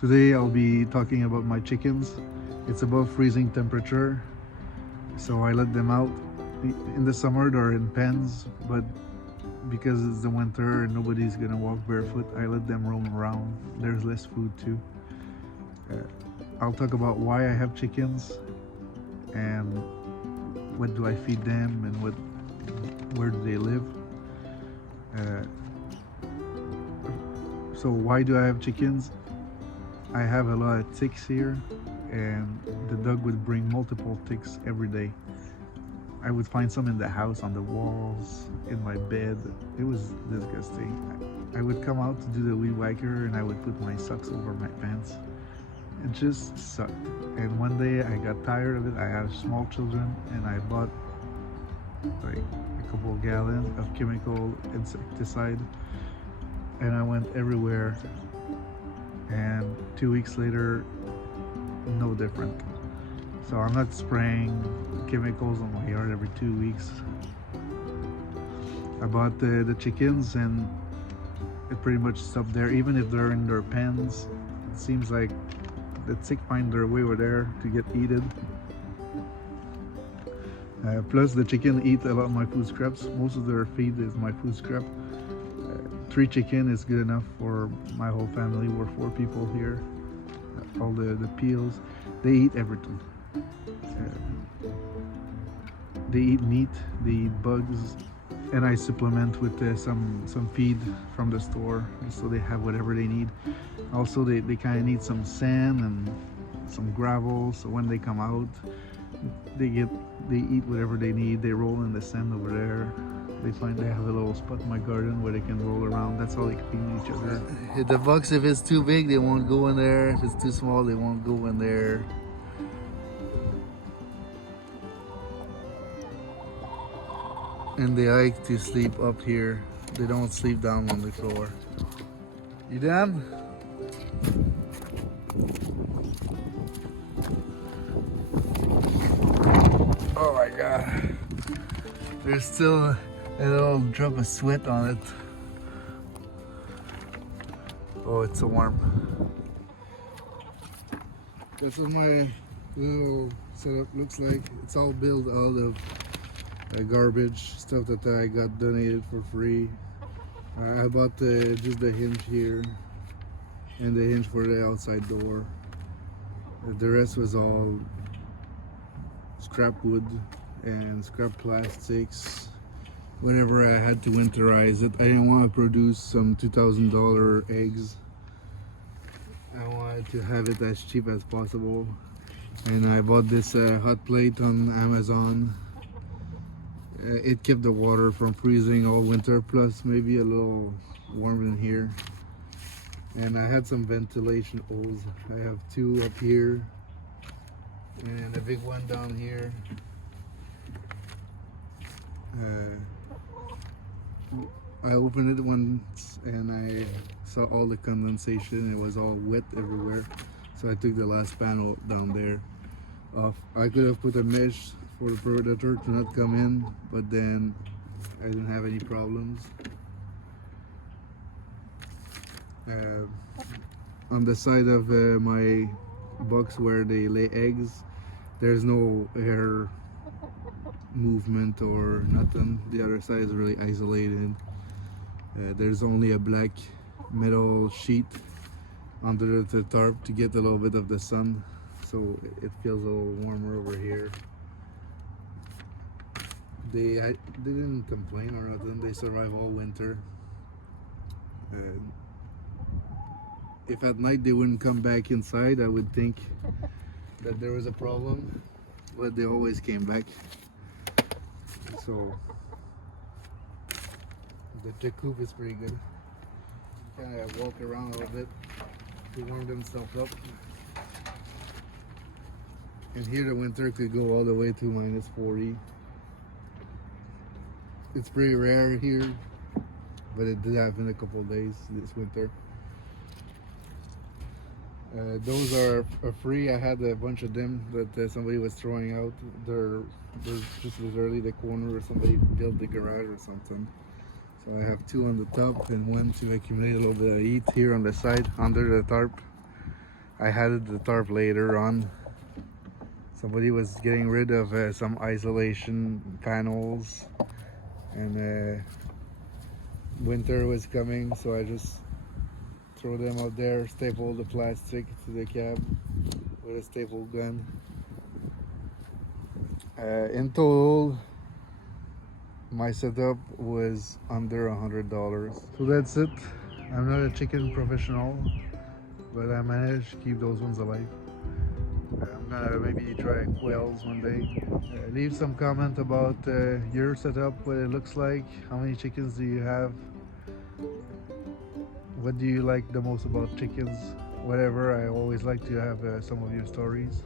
Today I'll be talking about my chickens. It's above freezing temperature, so I let them out. In the summer they're in pens, but because it's the winter and nobody's gonna walk barefoot, I let them roam around. There's less food too. Uh, I'll talk about why I have chickens and what do I feed them and where do they live. Uh, so why do I have chickens? I have a lot of ticks here, and the dog would bring multiple ticks every day. I would find some in the house, on the walls, in my bed. It was disgusting. I would come out to do the weed whacker and I would put my socks over my pants. It just sucked. And one day I got tired of it. I have small children and I bought like a couple of gallons of chemical insecticide and I went everywhere. And 2 weeks later, no different. So I'm not spraying chemicals on my yard every 2 weeks. I bought the chickens and it pretty much stopped there. Even if they're in their pens, it seems like the tick find their way over there to get eaten. Plus the chicken eat a lot of my food scraps. Most of their feed is my food scrap. 3 chicken is good enough for my whole family. We're 4 people here. All the peels, they eat everything. They eat meat, they eat bugs, and I supplement with some feed from the store so they have whatever they need. Also, they kind of need some sand and some gravel, so when they come out, they eat whatever they need. They roll in the sand over there. They have a little spot in my garden where they can roll around. That's how they clean each other. The bugs, if it's too big, they won't go in there. If it's too small, they won't go in there. And they like to sleep up here. They don't sleep down on the floor. You done? Oh my god. There's still a little drop of sweat on it. Oh, it's so warm. That's what my little setup looks like. It's all built out of garbage stuff that I got donated for free. I bought just the hinge here and the hinge for the outside door. The rest was all scrap wood and scrap plastics, whatever I had to winterize it. I didn't want to produce some $2,000 eggs. I wanted to have it as cheap as possible, and I bought this hot plate on Amazon. It kept the water from freezing all winter, plus maybe a little warm in here. And I had some ventilation holes. I have 2 up here and a big one down here. I opened it once and I saw all the condensation. It was all wet everywhere, so I took the last panel down there off. I could have put a mesh for the predator to not come in, but then I didn't have any problems. On the side of my box where they lay eggs, there's no air movement or nothing. The other side is really isolated. There's only a black metal sheet under the tarp to get a little bit of the sun, so it feels a little warmer over here. They didn't complain or nothing. They survive all winter. If at night they wouldn't come back inside, I would think that there was a problem, but they always came back. So the coop is pretty good. Kind of walk around a little bit to warm themselves up. And here the winter could go all the way to -40. It's pretty rare here, but it did happen a couple of days this winter. Those are free. I had a bunch of them that somebody was throwing out. They're just literally the corner where somebody built the garage or something. So I have 2 on the top and 1 to accumulate a little bit of heat here on the side under the tarp. I had the tarp later on. Somebody was getting rid of some isolation panels, and winter was coming, so I just throw them out there, staple the plastic to the cab with a staple gun. In total, my setup was under $100. So that's it. I'm not a chicken professional, but I managed to keep those ones alive. I'm gonna maybe try quails one day. Leave some comment about your setup, what it looks like, how many chickens do you have, what do you like the most about chickens, whatever. I always like to have some of your stories.